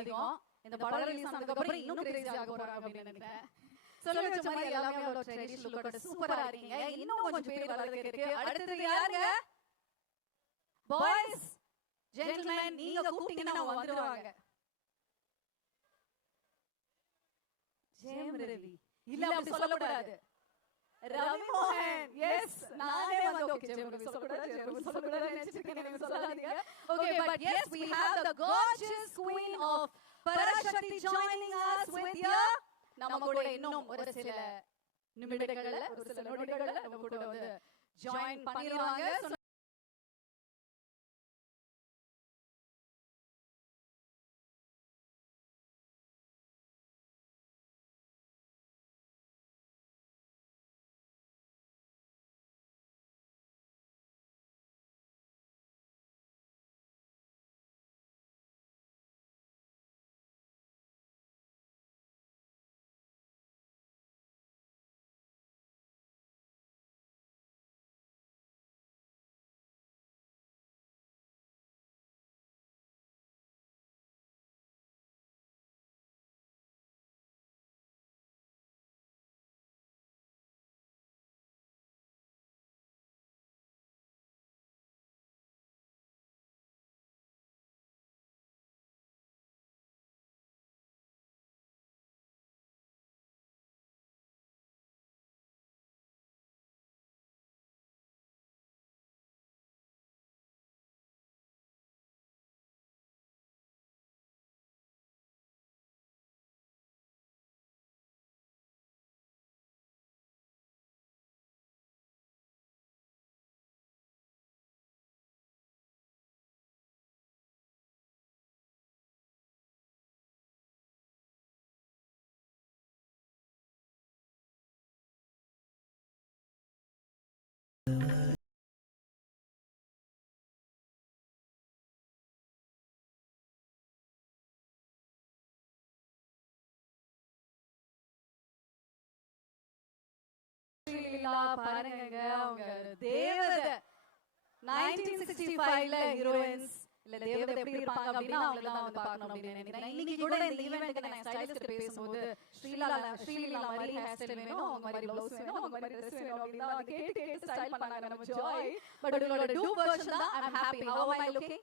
அதிகம். இந்த படம் ரிலீஸ் ஆனதுக்கு அப்புறம் இன்னும் கிரேசி ஆக போறாங்க அப்படின்னு நினைக்கிறேன். சொல்ல வச்ச மாதிரி எல்லாமே ஒரு ட்ரெடிஷனல் லுக்கோட சூப்பரா இருக்கீங்க. இன்னும் கொஞ்சம் பேர் வரதுக்கு இருக்கு. அடுத்தது யாருங்க? பாய்ஸ், ஜென்டில்மேன், நீங்க கூப்பிட்டீங்கன்னா அவங்க வந்துருவாங்க. ஜெயம் ரவி இல்ல அப்படி சொல்லக்கூடாது. ரவி மோகன். எஸ், நானே வந்து ஓகே ஜெயம் ரவி சொல்லக்கூடாது நினைச்சிருக்கேன். நீங்க சொல்லாதீங்க. Okay, but yes we have the gorgeous queen of Parashakti joining us with you. நம்ம கூட இன்னும் ஒரு சில நிமிடங்கள்ல ஒரு சில நொடிகள்ல நம்ம கூட வந்து ஜாயின் பண்ணிடுவாங்க. பாருங்க, அவங்க தேவதை 1965ல ஹீரோயின்ஸ் இல்ல தேவதை எப்படி இருப்பாங்க அப்படின்னா அவங்கள தான் வந்து பார்க்கணும் அப்படின்னு நினைக்கிறேன். இன்னைக்கு கூட இந்த ஈவென்ட்க்கு நான் ஸ்டைலிஸ்ட் பேசும்போது ஸ்ரீலீலா மாதிரி ஹேர் ஸ்டைல் வேணும், அவங்க மாதிரி ப்ளவுஸ் வேணும், அவங்க மாதிரி ட்ரெஸ் வேணும் அப்படின்னு தான் கேட்டு ஸ்டைல் பண்ணாங்க நம்ம ஜாய். பட் உங்களோட டூப் வெர்ஷன் தான் I am happy. How am I looking?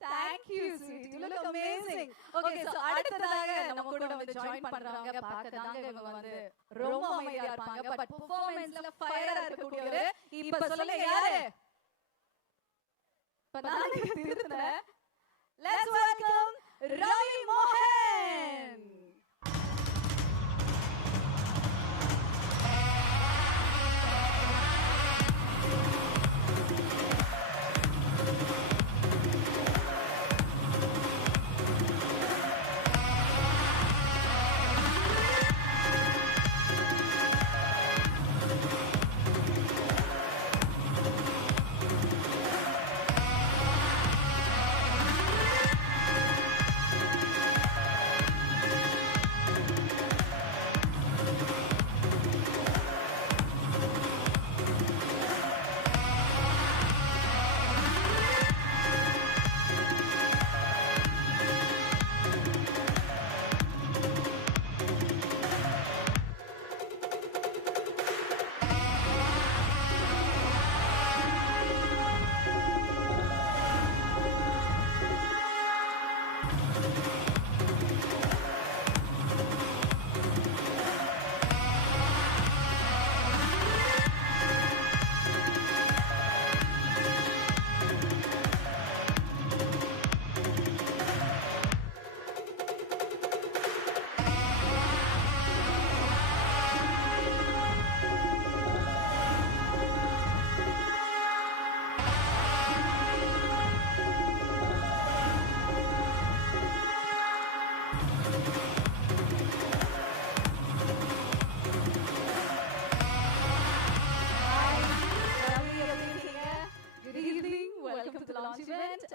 Thank you sweetie, you look amazing. Okay, so அடுத்ததாக நம்ம கூட வந்து ஜாயின் பண்றாங்க. பார்க்கதாங்க இவங்க வந்து ரொம்ப அமைதியா இருப்பாங்க, பட் பெர்ஃபார்மன்ஸ்ல ஃபயரா இருக்கக்கூடியவர். இப்ப சொல்லுங்க யாரு? பதாங்க திருத்தன. Let's welcome Ravi Mohan.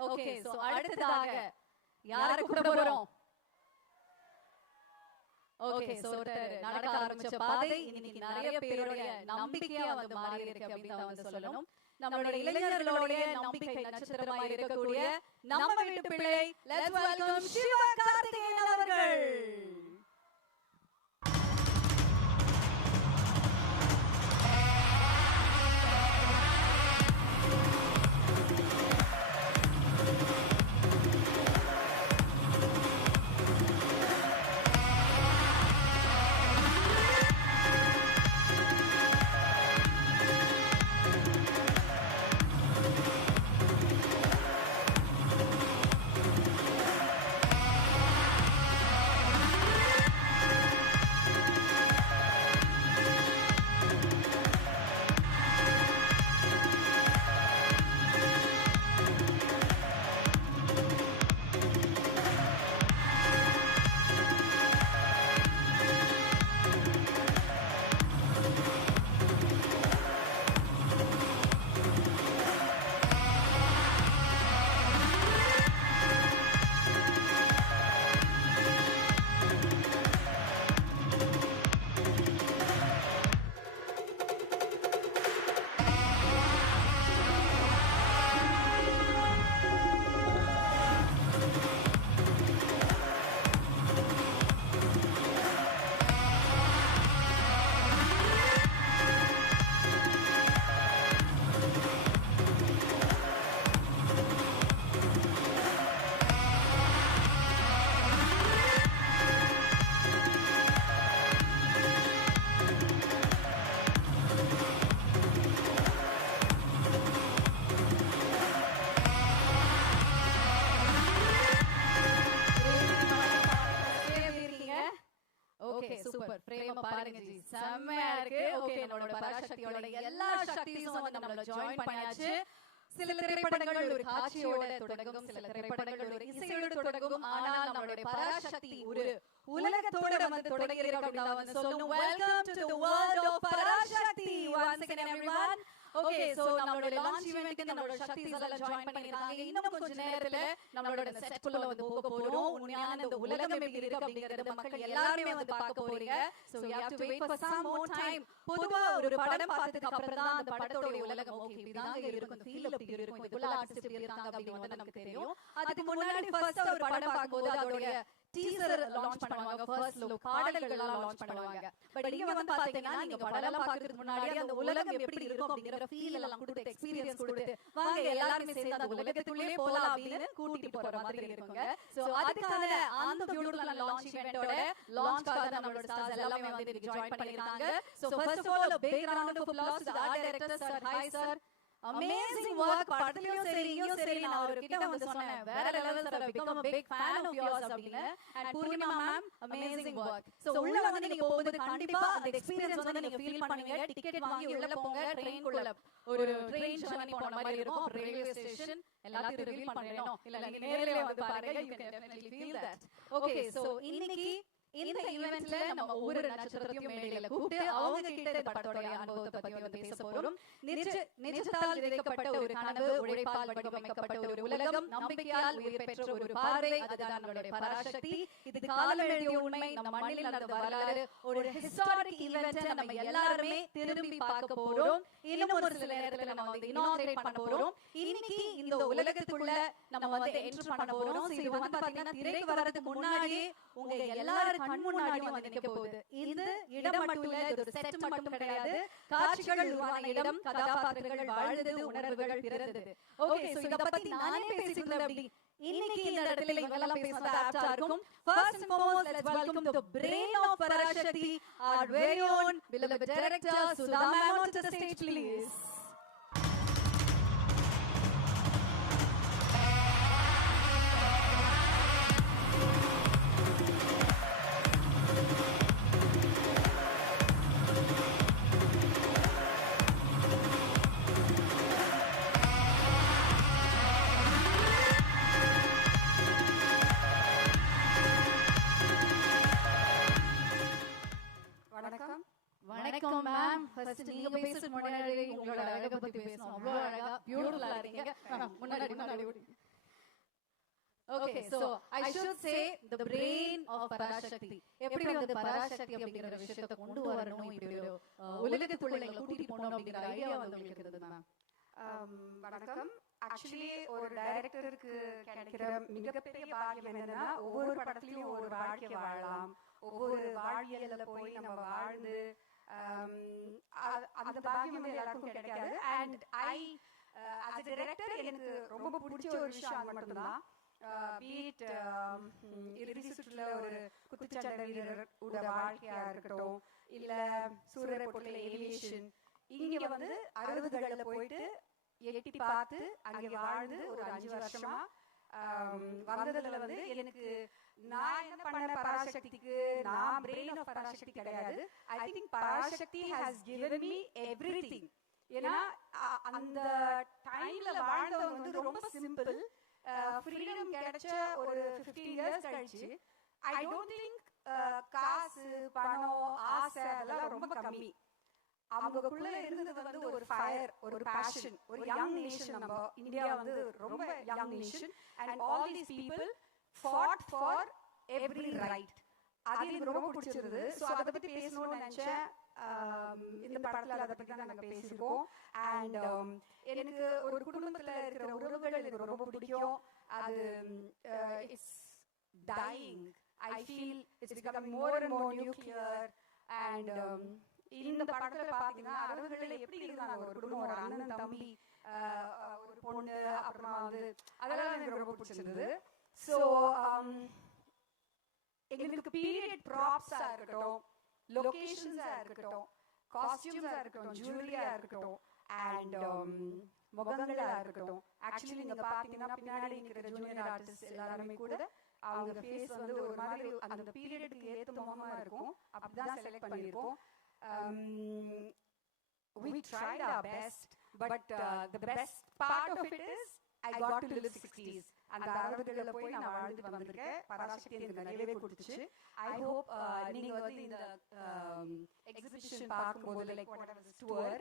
Okay, so அடுத்ததாக யாரை கூப்பிட போறோம்? Okay, so நடக்க ஆரம்பிச்ச பாதை இன்னைக்கு நிறைய பேருடைய நம்பிக்கையா வந்து மாறி இருக்கு அப்படின்னு தான் வந்து சொல்லணும். நம்மளுடைய இளைஞர்களுடைய நம்பிக்கை நட்சத்திரமாக இருக்கக்கூடிய நம்ம வீட்டு பிள்ளை. லெட்ஸ் வெல்கம் சிவா கார்த்திகேயன் அவர்கள். சூப்பர் பிரேம பாருங்க ஜி செம்மையா இருக்கு. ஓகே நம்மளோட பராசக்தியோட எல்லா சக்தியும் வந்து நம்மள ஜாயின் பண்ணியாச்சு. சில திரைப்படங்கள் ஒரு காட்சியோட தொடங்கும், சில திரைப்படங்கள் ஒரு இசையோட தொடங்கும். ஆனால் நம்மளுடைய பராசக்தி ஒரு உலகத்தோட வந்து தொடங்குகிறது அப்படினா வந்து சொல்லணும். Welcome to the world of Parasakthi once again everyone. Okay so நம்மளோட லான்ச் ஈவென்ட்க்கு நம்மளோட சக்திஸ் எல்லாம் ஜாயின் பண்ணிருக்காங்க. இன்னும் கொஞ்ச நேரத்துல நம்மளோட செட் குள்ள வந்து போக போறோம். உண்மையான இந்த உலகம் எப்படி இருக்கு அப்படிங்கறத மக்கள் எல்லாரும் வந்து பார்க்க போறீங்க. So you have to wait for some more time. பொதுவா ஒரு படம் பார்த்ததுக்கு அப்புறம் தான் அந்த படத்தோட உலகம் ஓகே இப்படிதாங்க இருக்கும், ஃபீல் அப்படி இருக்கும், இதுக்குள்ள ஆர்டிஸ்ட் எப்படி இருக்காங்க அப்படின்னு வந்து நமக்கு தெரியும். அதுக்கு முன்னாடி ஃபர்ஸ்ட் ஒரு படம் பார்க்கும்போது அதோட டீசர் லான்ச் பண்ணுவாங்க, ஃபர்ஸ்ட் லுக் பாடல்கள் எல்லாம் லான்ச் பண்ணுவாங்க. பட் இங்க வந்து பாத்தீங்கன்னா நீங்க படம் எல்லாம் பார்க்கிறதுக்கு முன்னாடி அந்த உலகம் எப்படி இருக்கும் அப்படிங்கற ஃபீல் எல்லாம் கொடுத்து எக்ஸ்பீரியன்ஸ் கொடுத்து வாங்க எல்லாரும் சேர்ந்து அந்த உலகத்துக்குள்ளே போலாம் அப்படின்னு கூட்டிட்டு போற மாதிரி இருக்குங்க. சோ அதுக்கான அந்த பியூட்டிஃபுல் லான்ச் ஈவென்ட்டோட லான்ச்காக நம்மளோட ஸ்டார்ஸ் எல்லாமே வந்து ஜாயின் பண்ணிருக்காங்க. So first of all a big round of applause to the art director sir. Hi sir, amazing work. படத்துலயும் சரி இங்கயும் சரி நான் அவர்கிட்ட வந்து சொன்னேன் வேற level sir, I become a big fan of yours அப்படின்னு. and Poornima ma'am amazing work. so உள்ள வந்து நீங்க போகும்போது கண்டிப்பா அந்த எக்ஸ்பீரியன்ஸ் வந்து நீங்க ஃபீல் பண்ணுவீங்க. டிக்கெட் வாங்கி உள்ள போங்க, ட்ரெயின் குள்ள ஒரு ட்ரெயின் ஜர்னி போன மாதிரி இருக்கும். ரயில்வே ஸ்டேஷன் எல்லாத்தையும் ரிவீல் பண்றேனோ இல்ல நீங்க நேர்ல வந்து பாருங்க, you can definitely feel that. okay so இன்னைக்கு இந்த ஈவென்ட்ல நம்ம ஒவ்வொரு நட்சத்திரத்தையும் மேடையில கூப்பிட்டு அவங்க கிட்ட இந்த படத்தோட அனுபவத்தை பத்தி வந்து பேச போறோம். நிஜத்தால் விதைக்கப்பட்ட ஒரு கனவு, உழைப்பால் வடிவமைக்கப்பட்ட ஒரு உலகம், நம்பிக்கையால் உயிர் பெற்ற ஒரு பார்வை, அதுதான் நம்மளுடைய பராசக்தி. இது காலம் எழுதிய உண்மை, நம்ம மண்ணில் நடந்த வரலாறு, ஒரு ஹிஸ்டாரிக் ஈவென்ட் நம்ம எல்லாருமே திரும்பி பார்க்க போறோம். இன்னும் ஒரு சில நேரத்துல நம்ம வந்து இனாகிரேட் பண்ண போறோம். இன்னைக்கு இந்த உலகத்துக்குள்ள நம்ம வந்து என்டர் பண்ண போறோம். இது வந்து பாத்தீங்கன்னா திரைக்கு வரதுக்கு முன்னாடியே உங்க எல்லாரும் கண் முன்னாடி வந்து நிக்க போகுது. இது இடம் மட்டும் இல்ல, இது ஒரு செட் மட்டும் கிடையாது. காட்சிகள் உருவான இடம், கதாபாத்திரங்கள் வாழ்ந்தது, உணர்வுகள் பிறந்தது. ஓகே சோ இத பத்தி நானே பேசிட்டு இருந்தேன். அப்படி இன்னைக்கு இந்த இடத்துல இவங்கெல்லாம் பேசுறது ஆப்டா இருக்கும். First and foremost, let's welcome the brain of Parashakti, our very own beloved director Sudha ma'am onto the stage please. வணக்கம் மேம். ஃபர்ஸ்ட் நீங்க பேசுறது முன்னாடி உங்களோட அழக பத்தி பேசணும். அவ்வளவு அழகா பியூட்டிஃபுல்லா இருக்கீங்க. முன்னாடி okay so I should say the brain of Parashakti. எப்படி வந்து பராசக்தி அப்படிங்கற விஷயத்தை கொண்டு வரணும், இப்படி ஒரு உலகத்துக்குள்ள கூட்டிட்டு போறோம் அப்படிங்கற ஐடியா வந்து உங்களுக்கு இருந்தது மேம்? வணக்கம். ஆக்சுவலி ஒரு டைரக்டருக்கு கிடைக்கிற மிகப்பெரிய பாக்கியம் என்னன்னா, ஒவ்வொரு படத்துலயும் ஒவ்வொரு வாழ்க்கை வாழலாம், ஒவ்வொரு வாழ்வியல்ல போய் நம்ம வாழ்ந்து அந்த பாக்கியம் வந்து எல்லாருக்கும் கிடைக்காது. அண்ட் as a director எனக்கு ரொம்ப பிடிச்ச ஒரு விஷயம் அது மட்டும்தான். பீட் இறுதி சுற்றுல ஒரு குத்துச்சண்டை வீரர் உட வாழ்க்கையா இருக்கட்டும், இல்ல சூரரை போட்டுல ஏவியேஷன், இங்க வந்து 60களில் போயிட்டு எட்டி பார்த்து அங்கே வாழ்ந்து ஒரு 5 வருஷமா வந்ததுல வந்து எனக்கு நான் என்ன பண்ண பராசக்திக்கு நான் பிரெயின் ஆஃப் பராசக்தி கிடையாது. I think Parasakthi has given me everything. ஏன்னா அந்த டைம்ல வாழ்ந்தவங்க வந்து ரொம்ப சிம்பிள். ஃப்ரீடம் கிடைச்ச ஒரு 15 இயர்ஸ் கழிச்சு ஐ டோன்ட் திங்க் காசு பணம் ஆசை அதெல்லாம் ரொம்ப கம்மி. அவங்களுக்குள்ள இருந்தது வந்து ஒரு ஃபயர், ஒரு பேஷன், ஒரு யங் நேஷன். நம்ம இந்தியா வந்து ரொம்ப young nation and all these people fought for every right. அது எனக்கு ரொம்ப பிடிச்சிருந்தது. ஸோ அதை பற்றி பேசணும்னு நினச்சேன். இந்த படத்தில் அதை பற்றி தான் நாங்கள் பேசியிருக்கோம். அண்ட் எனக்கு ஒரு குடும்பத்தில் இருக்கிற உறவுகள் எனக்கு ரொம்ப பிடிக்கும். அது it's dying. I feel it's becoming more and more nuclear. And இந்த படத்துல பாத்தீங்கன்னா 60களில் எப்படி இருந்தாங்க ஒரு குடும்பம், ஒரு அண்ணன் தம்பி, ஒரு பொண்ணு, அப்புறமா வந்து அதெல்லாம் எனக்கு ரொம்ப பிடிச்சிருந்தது. ஸோ எங்களுக்கு பீரியட் ப்ராப்ஸா இருக்கட்டும், லொகேஷன்ஸா இருக்கட்டும், காஸ்டியூம்ஸா இருக்கட்டும், ஜுவல்லரியா இருக்கட்டும், அண்ட் முகங்களா இருக்கட்டும். ஆக்சுவலி நீங்க பாத்தீங்கன்னா பின்னாடி இருக்கிற ஜூனியர் ஆர்டிஸ்ட் எல்லாருமே கூட அவங்க ஃபேஸ் வந்து ஒரு மாதிரி அந்த பீரியடுக்கு ஏற்ற முகமா இருக்கும். அப்படிதான் செலக்ட் பண்ணியிருக்கோம். We tried our best, but the best part of it is I got to live 60s. அந்த 60களில் போய் நான் வாழ்ந்து வந்திருக்கேன். பராசக்தி எனக்கு நிறையவே கொடுத்துச்சு. I hope நீங்க வந்து இந்த எக்ஸிபிஷன் பார்க்கும்போது லைக் whatever this tour,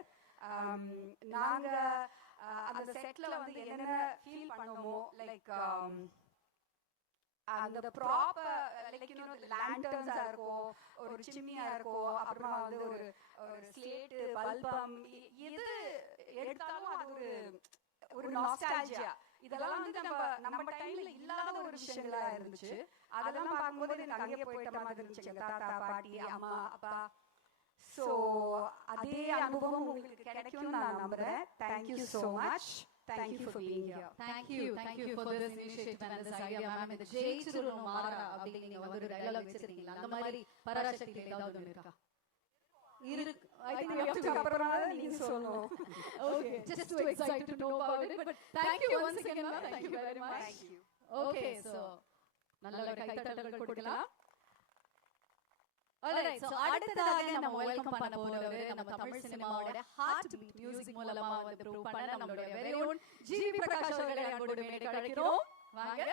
நாங்க அந்த செட்ல வந்து என்னென்ன ஃபீல் பண்ணுவோமோ, லைக் அந்த ப்ராப் லைக் யூ நோ லேண்டர்ன்ஸா இருக்கும், ஒரு சிம்னியா இருக்கும், அப்புறமா வந்து ஒரு ஸ்லேட் பல்பம், எது எடுத்தாலும் அது ஒரு நாஸ்டால்ஜியா. இதெல்லாம் வந்து நம்ம டைம்ல இல்லாத ஒரு விஷயங்களா இருந்துச்சு. அதெல்லாம் பார்க்கும்போது எனக்கு அங்கே போயிட்ட மாதிரி இருந்துச்சு, தாத்தா பாட்டி அம்மா அப்பா. ஸோ அதே அனுபவம் உங்களுக்கு கிடைக்கும்னு நான் நம்புறேன். Thank you so much. Thank you for being here. Thank you for this initiative and this idea, ma'am. இந்த ஜெயிச்சிரணும் மாறா அப்படி நீங்க வந்து ஒரு டயலாக் வச்சிருக்கீங்க. அந்த மாதிரி பராசக்தியில ஏதாவது ஒன்று இருக்கா? இருக்கு. I think we have to அப்புறமா நீங்க சொல்லணும். Okay, just too excited to know about it, but thank you once again, ma'am. Thank you very much. Thank you. Okay, so நல்ல ஒரு கைத்தட்டல் கொடுக்கலாம். Alright, so அடுத்ததாக நம்ம வெல்கம் பண்ண போறவரு நம்ம தமிழ் சினிமாவோட ஹார்ட் பீட் மியூசிக் மூலமா வந்து ப்ரூவ் பண்ண நம்மளுடைய வெரி ஓன் ஜிவி பிரகாஷ் அவர்களை அன்போடு மேடைக்கு அழைக்கிறோம். வாங்க.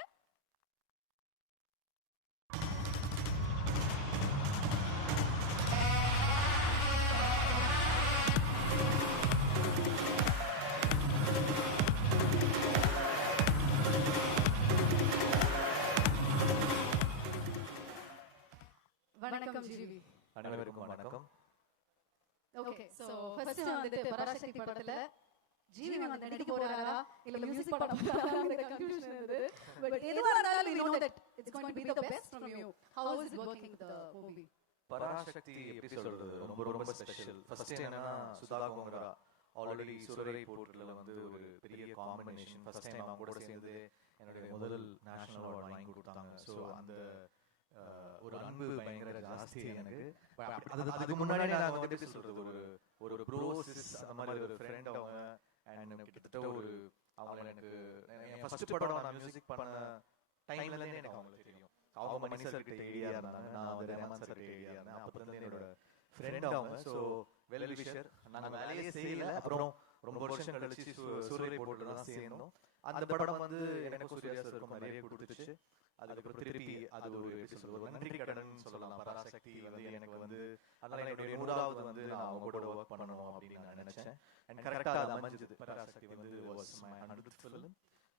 வணக்கம் ஜிவி. அனைவருக்கும் வணக்கம். ஓகே, சோ ஃபர்ஸ்ட் வந்து பராசக்தி படத்துல ஜிவி வந்து நடிக்க போறாரா இல்ல மியூசிக் பண்ண போறாராங்கிற கன்ஃபியூஷன் இருந்தது. பட் எதுவா இருந்தாலும் we know that it's going to be the best from you. How is it working the movie? Parasakthi எப்படி சொல்றது, ரொம்ப ரொம்ப ஸ்பெஷல். ஃபர்ஸ்ட் என்னன்னா சுதா கோங்கரா ஆல்ரெடி சூரரை போர்ட்ல வந்து ஒரு பெரிய காம்பினேஷன். ஃபர்ஸ்ட் டைம் அவங்க கூட சேர்ந்து என்னுடைய முதல் நேஷனல் அவார்ட் வாங்கி கொடுத்தாங்க. ஸோ அந்த ஒரு அன்பு பயங்கர ஜாஸ்தி எனக்கு. அதுக்கு முன்னாடி நாங்கள் வந்து எப்படி சொல்றது, ஒரு ப்ரோசிஸ் அந்த மாதிரி ஒரு ஃப்ரெண்ட் அவங்க. அண்ட் கிட்டத்தட்ட ஒரு அவங்க எனக்கு என் ஃபர்ஸ்ட் படம் நான் மியூசிக் பண்ண டைம்ல இருந்தே எனக்கு அவங்களுக்கு தெரியும். அவங்க மணி சார் கிட்ட ஐடியா இருந்தாங்க, நான் வந்து ரஹ்மான் சார் கிட்ட ஐடியா இருந்தேன். அப்ப இருந்து என்னோட ஃப்ரெண்ட் அவங்க. So well wisher. நாங்கள் வேலையே செய்யல. அப்புறம் ரொம்ப வருஷம் கழிச்சு சூரரை போர்ட்ல தான் சேர்ந்தோம். அந்த படம் வந்து எனக்கு சூர்யா சாருக்கும் நிறைய கொடுத்துச்சு. அதுக்கப்புறம் திருப்பி அது ஒரு எப்படி சொல்றது, நன்றி கடன் சொல்லலாம். பராசக்தி வந்து எனக்கு வந்து அதனால என்னுடைய 100வது வந்து நான் அவங்க கூட ஒர்க் பண்ணணும் அப்படின்னு நான் நினைச்சேன். அண்ட் கரெக்டா அது அமைஞ்சது. பராசக்தி வந்து was my 100th film.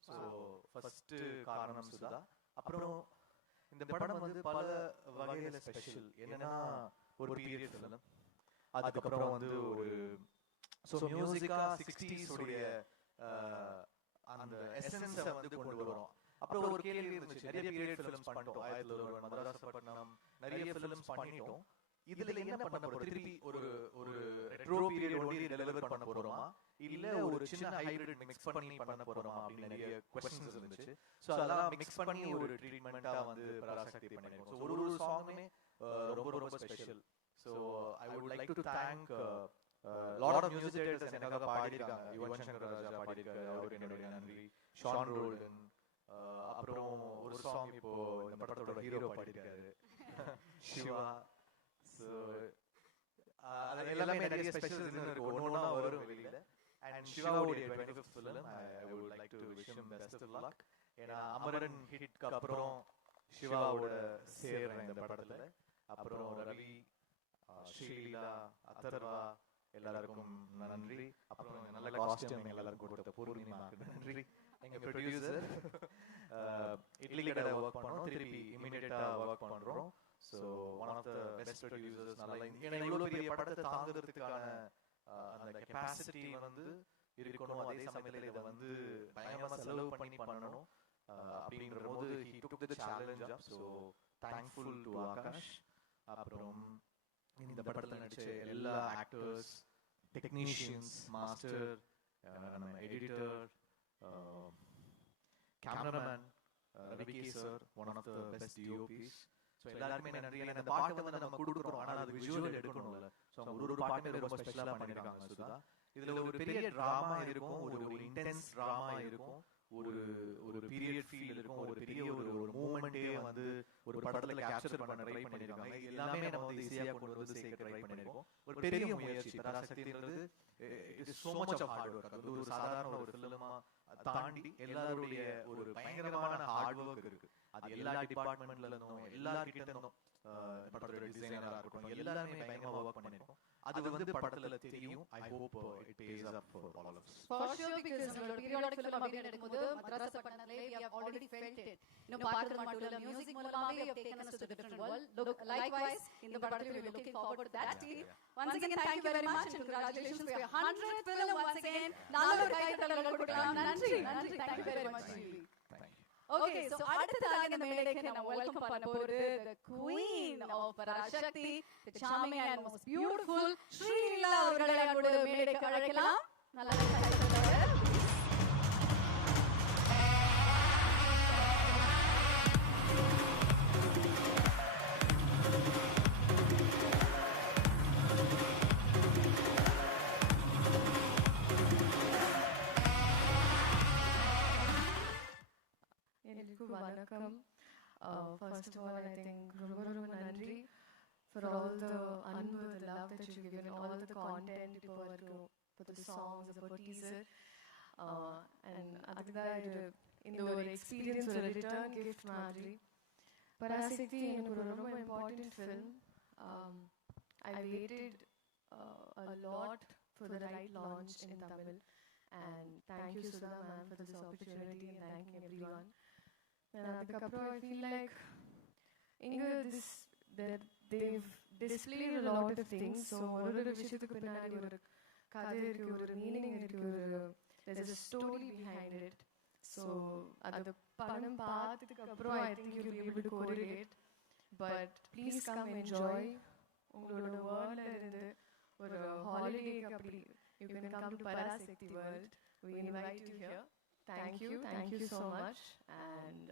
So first காரணம் சுதா. அப்புறம் இந்த படம் வந்து பல வகையில ஸ்பெஷல். என்னன்னா ஒரு பீரியட் ஃபிலிம், அதுக்கப்புறம் வந்து ஒரு ஸோ மியூசிக்கா 60s உடைய அந்த எசன்ஸை வந்து கொண்டு வரும். அப்புறம் ஒரு கேள்வி இருந்துச்சு, நிறைய பீரியட் ஃபிலிம்ஸ் பண்ணிட்டோம், 1001, மதராசப்பட்டினம், நிறைய ஃபிலிம்ஸ் பண்ணிட்டோம், இதுல என்ன பண்ண போறோம், திருப்பி ஒரு ரெட்ரோ பீரியட் ஒன்லி டெலிவர் பண்ண போறோமா, இல்ல ஒரு சின்ன ஹைபிரிட் மிக்ஸ் பண்ணி பண்ண போறோமா அப்படின்னு நிறைய क्वेश्चंस இருந்துச்சு. சோ அதெல்லாம் மிக்ஸ் பண்ணி ஒரு ட்ரீட்மெண்டா வந்து பராசக்தி பண்ணிருக்கோம். சோ ஒரு சாங்குமே ரொம்ப ரொம்ப special. So I would like to thank lot of music directors எனக்காக பாடியிருக்காங்க. யுவன் சங்கர் ராஜா பாடியிருக்காரு, அவருக்கு என்னுடைய நன்றி. ஷான் ரோல்டன், அப்புறம் ஒரு சாங் இப்போ இந்த படத்தோட ஹீரோ பாடியிருக்காரு சிவா. ஸோ அது எல்லாமே நிறைய ஸ்பெஷல்ஸ் இருக்கு, ஒன்னொன்னா வரும் வெளியில. அண்ட் சிவாவுடைய 25th film I would like to wish him best of luck. ஏன்னா அமரன் ஹிட்க்கு அப்புறம் சிவாவோட சேர்றேன் இந்த படத்துல. அப்புறம் ரவி, ஸ்ரீலீலா, அதர்வா எல்லாருக்கும் நன்றி. அப்புறம் நல்ல காஸ்டியூம் எல்லாருக்கும் கொடுத்த பூர்ணிமாக்கு நன்றி. எங்க ப்ரொடியூசர் இட்லி கடை ஒர்க் பண்ணோம், திருப்பி இமிடியேட்டா ஒர்க் பண்றோம். So one of the best producers. நல்லா ஏன்னா இவ்வளோ பெரிய படத்தை தாங்கிறதுக்கான அந்த கெப்பாசிட்டி வந்து இருக்கணும். அதே சமயத்தில் இதை வந்து பயங்கரமா செலவு பண்ணி பண்ணணும் அப்படிங்கிற போது he took the challenge up. So thankful to Akash. அப்புறம் இந்த படத்தில் நடிச்ச எல்லா ஆக்டர்ஸ், டெக்னீஷியன்ஸ், மாஸ்டர், நம்ம editor, cameraman Ravi sir, one of the best DOPs. So எல்லாருமே நன்றி. இந்த பாட்டு வந்து நம்ம கொடுக்குறோம், ஆனால் அது விஷுவல் எடுக்கணும்ல. ஸோ ஒரு பாட்டுமே ரொம்ப ஸ்பெஷலாக பண்ணியிருக்காங்க சுதா. இதுல ஒரு பெரிய டிராமா இருக்கும், ஒரு இன்டென்ஸ் டிராமா இருக்கும், ஒரு பீரியட் ஃபீல் இருக்கும், ஒரு பெரிய ஒரு மூமெண்டே வந்து ஒரு படத்துல கேப்சர் பண்ண ட்ரை பண்ணிருக்காங்க. எல்லாமே நம்ம வந்து ஈஸியா கொண்டு வந்து சேர்க்க ட்ரை பண்ணிருக்கோம். ஒரு பெரிய முயற்சி. பராசக்தின்றது it is so much of hard work. அது ஒரு சாதாரண ஒரு ஃபிலிமா தாண்டி எல்லாருடைய ஒரு பயங்கரமான ஹார்ட் ஒர்க் இருக்கு. அது எல்லா டிபார்ட்மெண்ட்ல இருந்தும், எல்லா கிட்ட இருந்தும், படத்தோட டிசைனரா இருக்கட்டும், எல்லாருமே பயங்கரமா ஒர்க் பண்ணிருக்கோம். அது வந்து படத்துல தெரியும். I hope it pays up for all of us. For sure, because நம்மளோட பீரியாடிக் ஃபிலிம் அப்படின்னு எடுக்கும்போது மதராசப்பட்டினம்ல we have already felt it. இன்னும் பார்க்கிறது மட்டும் இல்ல, மியூசிக் மூலமாவே we have taken us to a different world. Look, likewise இந்த படத்துல we are looking forward to that. Once again, thank you very much and congratulations for your 100th film once again. நல்ல ஒரு கைத்தட்டல் கொடுக்கலாம். நன்றி. Thank you very much. Okay, so அடுத்ததாக இந்த மேடைக்கு நம்ம வெல்கம் பண்ண போறது the queen of Parashakti, the charming and most beautiful Sreeleela அவர்களை அன்போடு மேடைக்கு அழைக்கலாம். நல்ல கைத்தட்டல். Vanakkam. First of all, I think ரொம்ப நன்றி for all the anbu, the love that you've given, all the content for the songs, for teaser, and அதுக்கு இந்த ஒரு experience ஒரு return gift மாதிரி. Parashakti எனக்கு ரொம்ப important film. I waited a lot for the right launch in Tamil, and thank you Sudha ma'am for this opportunity, and thanking everyone. அதுக்கப்புறம் I feel like they've displayed a lot of things. So ஒரு விஷயத்துக்கு பின்னாடி ஒரு கதை இருக்கு, ஒரு meaning இருக்கு, there's a story behind it. So அது படம் பார்த்ததுக்கு அப்புறம் I think you'll be able to correlate. But please come enjoy. உங்களோட வேர்ல்ட்ல இருந்து ஒரு ஹாலிடேக்கு அப்படி you can come to Parashakti world. We invite you here. Thank you so much. And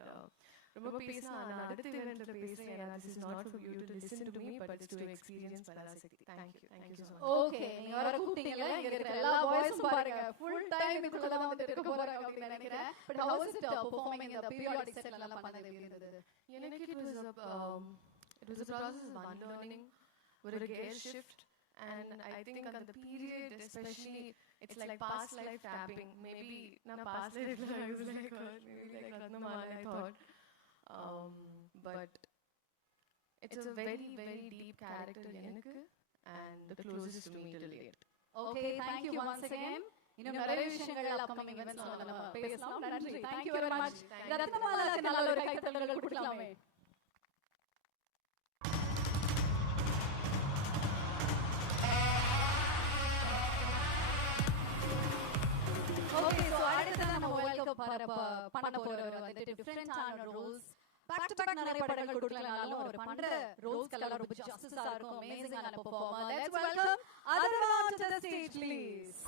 ரொம்ப பேசினா நான் அடுத்த இவெண்ட்ல பேசுறேன். ஏன்னா this is not for you to listen to me, but it's to experience Parashakti. Thank you so much. Okay, நீங்க வர கூப்பிட்டீங்கல, இங்க இருக்கிற எல்லா பாய்ஸும் பாருங்க full time இதுக்குள்ள தான் வந்து இருக்க போறாங்க அப்படி நினைக்கிறேன். But how was it performing in the periodic set எல்லாம் பண்ணது எப்படி இருந்தது? எனக்கு it was a process of unlearning, ஒரு gear shift. And I think on the period especially it's like past life tapping. Maybe not past life, I was like maybe like Ratnamala I thought, but it's a very very deep character enakku and the closest to me till date. Okay, thank you once again. இன்னும் நிறைய விஷயங்கள் upcoming events நம்ம பேசலாம். நன்றி. Thank you very much. ரத்னமாலாக்கு நல்ல ஒரு கைத்தட்டல் கொடுக்கலாமே. பண்ண போறவர் வந்துட்டு டிஃபரெண்டான ரோல்ஸ் பேக் டு பேக் நிறைய படங்கள் கொடுக்கலனாலும் அவர் பண்ற ரோல்ஸ்க்கெல்லாம் ரொம்ப ஜஸ்டிஸா இருக்கும். அமேசிங்கான performer. Let's welcome Atharva to the stage please.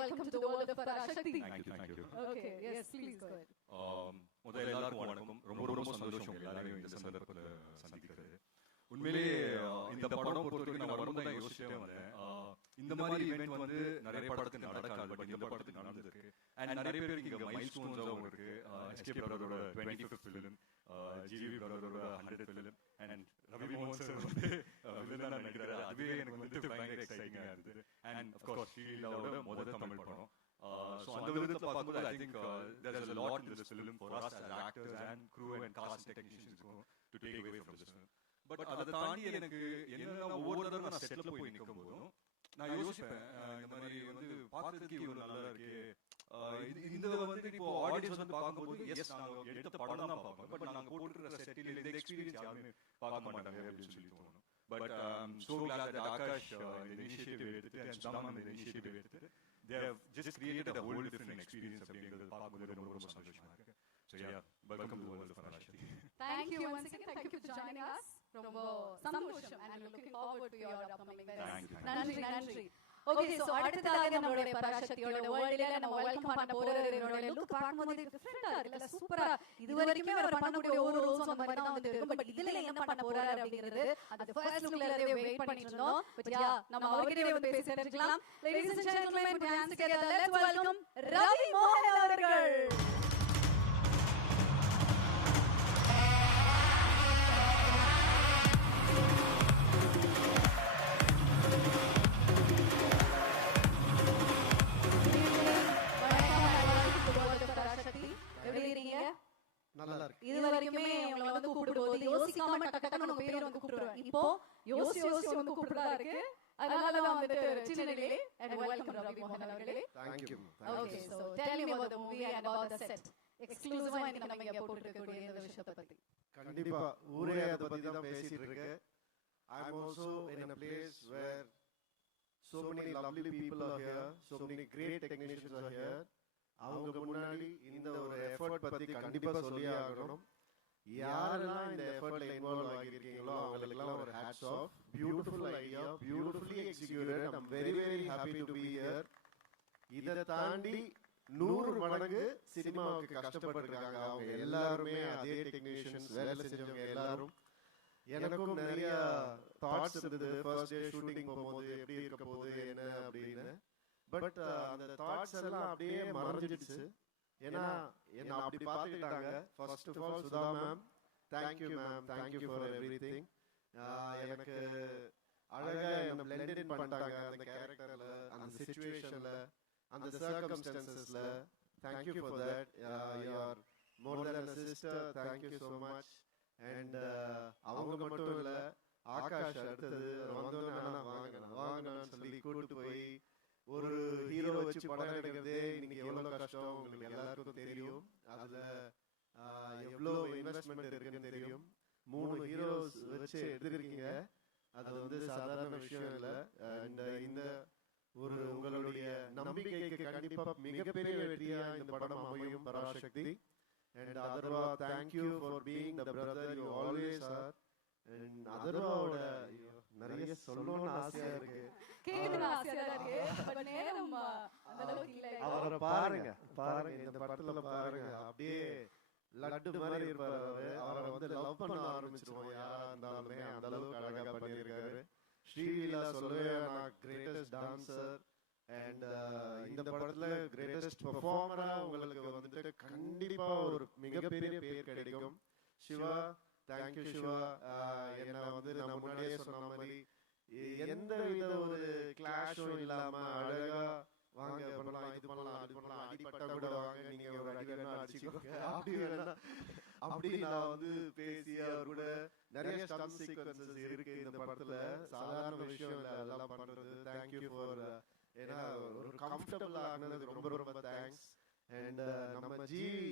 Welcome to the world of Parashakti. Thank you. Okay, yes, please go ahead. முதல்ல எல்லாருக்கும் வணக்கம். ரொம்ப சந்தோஷம் எல்லாரையும் இந்த சந்தர்ப்பத்தில் சந்திக்கிறது. உண்மையிலே இந்த படம் பொறுத்தவரைக்கும் நான் வரும்போது தான் யோசிச்சுட்டே வந்தேன். இந்த மாதிரி ஈவெண்ட் வந்து நிறைய படத்துக்கு நடக்காது, பட் இந்த படத்துக்கு நடந்திருக்கு. அண்ட் நிறைய பேருக்கு இங்கே மைல் ஸ்டோன்ஸாகவும் இருக்கு. எஸ்கே பிரதரோட 25th ஃபிலிம், ஜிவி பிரதரோட 100th ஃபிலிம், அண்ட் ரவி மோகன் சார் வந்து வில்லனா நடிக்கிறாரு. அதுவே எனக்கு வந்து பயங்கர எக்ஸைட்டிங்காக இருந்தது. அண்ட் அஃப்கோர்ஸ் ஸ்ரீலீலாவோட முதல் தமிழ் படம். So அந்த விதத்தில் பார்க்கும்போது I think there is a lot in this film for us as actors and crew and cast technicians to take away from this film. But அதை தாண்டி எனக்கு என்ன ஒவ்வொரு தடவை நான் செட்டில் போய் நிற்கும் போதும் நான் யோசிப்பேன், இந்த மாதிரி வந்து பார்க்கறதுக்கு இவ்வளோ நல்லா இருக்கு. இந்த வந்து இப்போ ஆடியன்ஸ் வந்து பார்க்கும்போது எஸ் நாங்கள் எடுத்த படம் தான் பார்ப்போம், பட் நாங்கள் போட்டுருக்கிற செட்டில் இந்த எக்ஸ்பீரியன்ஸ் யாருமே பார்க்க மாட்டாங்க அப்படின்னு சொல்லி தோணும். But so glad that Akash the initiative எடுத்து and Sudama the initiative எடுத்து they have just created a whole different experience அப்படிங்கிறது பார்க்கும்போது ரொம்ப சந்தோஷமா இருக்கு. So yeah, welcome to the world of Parashakti. Thank you once again. Thank you for joining us. ரொம்ப சந்தோஷம் and we're looking forward to your upcoming events. நன்றி. Okay, so அடுத்ததாக நம்மளுடைய பராசக்தியோட வேர்ல்ட்ல நம்ம வெல்கம் பண்ண போறவரோட லுக் பார்க்கும்போது டிஃபரெண்டா இருக்குல்ல, சூப்பரா. இதுவரைக்குமே அவர் பண்ணக்கூடிய ஒரு ரோல்ஸ் அந்த மாதிரி தான் வந்துட்டு இருக்கும். பட் இதுல என்ன பண்ண போறாரு அப்படிங்கிறது அந்த ஃபர்ஸ்ட் லுக்ல இருந்தே வெயிட் பண்ணிட்டு இருந்தோம். பட் யா, நம்ம அவர்கிட்டயே வந்து பேசி தெரிஞ்சுக்கலாம். Ladies and gentlemen, put your hands together. Let's welcome Ravi மோகன் அவர்கள். இது வரைக்குமே உங்களை வந்து கூப்பிடும்போது யோசிக்காம டக்குனு உங்க பேர் வந்து கூப்பிடுறேன். இப்போ யோசி வந்து கூப்பிடுறதா இருக்கு. அதனால தான் வந்துட்டு சின்னனிலே and welcome ரவி மோகன் அவர்களே. Thank you. Okay, so tell me about the movie and about the set. எக்ஸ்க்ளூசிவா இன்னைக்கு நம்ம இங்க போட்டுருக்கக்கூடிய இந்த விஷயத்தை பத்தி. கண்டிப்பா ஊரே அத பத்தி தான் பேசிட்டு இருக்கு. I am also in a place where so many lovely people are here, so many great technicians are here. அவங்க முன்னாடி இந்த ஒரு எஃபர்ட் பத்தி கண்டிப்பா சொல்லி ஆகணும். யாரெல்லாம் இந்த எஃபர்ட்ல இன்வால்வ் ஆகியிருக்கீங்களோ அவங்களுக்கெல்லாம் ஒரு hats off. Beautiful idea, beautifully executed. I am very very happy to be here. இதை தாண்டி 100 மடங்கு சினிமாவுக்கு கஷ்டப்பட்டிருக்காங்க அவங்க எல்லாருமே, அதே டெக்னீஷியன்ஸ் வேலை செஞ்சவங்க எல்லாரும். எனக்கும் நிறைய தாட்ஸ் இருந்தது ஃபர்ஸ்ட் டே ஷூட்டிங் போகும்போது எப்படி இருக்க போகுது என்ன அப்படின்னு. பட் அந்த தாட்ஸ் எல்லாம் அப்படியே மறைஞ்சிடுச்சு. ஏன்னா என்ன அப்படி பார்த்துக்கிட்டாங்க. First of all Sudha ma'am, thank you ma'am, thank you for everything. எனக்கு அழகா என்ன பிளெண்ட் இன் பண்ணிட்டாங்க அந்த கேரக்டர்ல, அந்த சிச்சுவேஷன்ல, அந்த சர்க்கம்ஸ்டான்சஸ்ல. Thank you for that. You are more than a sister. Thank you so much. And அவங்க மட்டும் இல்ல, ஆகாஷ் அடுத்தது வந்தோன்னா வாங்கன்னு சொல்லி கூட்டு போய் ஒரு ஹீரோ வச்சு படம் எடுக்கிறதே இன்னைக்கு எவ்வளவு கஷ்டம் உங்களுக்கு எல்லாருக்கும் தெரியும். அதுல எவ்வளவு இன்வெஸ்ட்மெண்ட் இருக்குன்னு தெரியும். 3 ஹீரோஸ் வச்சு எடுத்திருக்கீங்க. அது வந்து சாதாரண விஷயம் இல்லை. அண்ட் இந்த ஒரு உங்களுடைய நம்பிக்கைக்கு கண்டிப்பா மிகப்பெரிய வெற்றியா இந்த படம் அமையும் Parasakthi. And Adarva, thank you for being the brother you always are. And Adarvaவோட நிறைய சொல்லணும்னு ஆசையா இருக்கு. அவரை பாருங்க இந்த படத்துல பாருங்க, அப்படியே லட்டு மாதிரி இருப்பாரு அவரு. அவரை வந்து லவ் பண்ண ஆரம்பிச்சிருவோம் யாரா இருந்தாலுமே, அந்த அளவுக்கு அழகா பண்ணியிருக்காரு. ஸ்ரீலீலா சொல்லவே நான் கிரேட்டஸ்ட் டான்சர். அண்ட் இந்த படத்துல கிரேட்டஸ்ட் பெர்ஃபார்மரா உங்களுக்கு வந்துட்டு கண்டிப்பா ஒரு மிகப்பெரிய பேர் கிடைக்கும். சிவா, தேங்க்யூ சிவா. என்ன வந்து நான் முன்னாடியே சொன்ன மாதிரி எந்த வித ஒரு கிளாஷும் இல்லாம அழகா வாங்க பண்ணலாம், இது பண்ணலாம், அது பண்ணலாம், அடிப்பட்டா கூட வாங்க, நீங்க ஒரு அடி வேணா அடிச்சுக்கோங்க, அப்படி வேணா அப்படி நான் வந்து பேசி அவர் கூட நிறைய ஸ்டன் சீக்வன்சஸ் இருக்கு இந்த படத்துல. சாதாரண விஷயம் இல்ல அதெல்லாம் பண்றது. தேங்க்யூ ஃபார், ஏன்னா ஒரு கம்ஃபர்டபுள் ஆனது ரொம்ப ரொம்ப தேங்க்ஸ். அண்ட் நம்ம ஜிவி